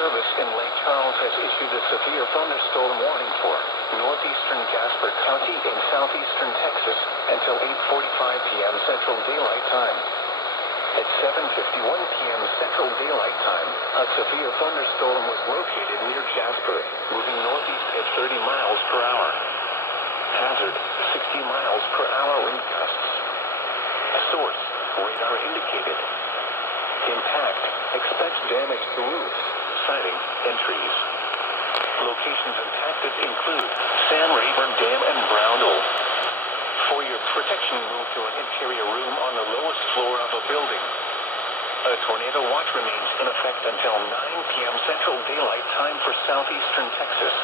Service in Lake Charles has issued a severe thunderstorm warning for northeastern Jasper County in southeastern Texas until 8:45 p.m. Central Daylight Time. At 7:51 p.m. Central Daylight Time, a severe thunderstorm was located near Jasper, moving northeast at 30 miles per hour. Hazard, 60 miles per hour wind gusts. Source, radar indicated. Impact, expect damage to roofs, siding, and trees. Locations impacted include Sam Rayburn Dam and Brownell. For your protection, move to an interior room on the lowest floor of a building. A tornado watch remains in effect until 9 p.m. Central Daylight Time for southeastern Texas.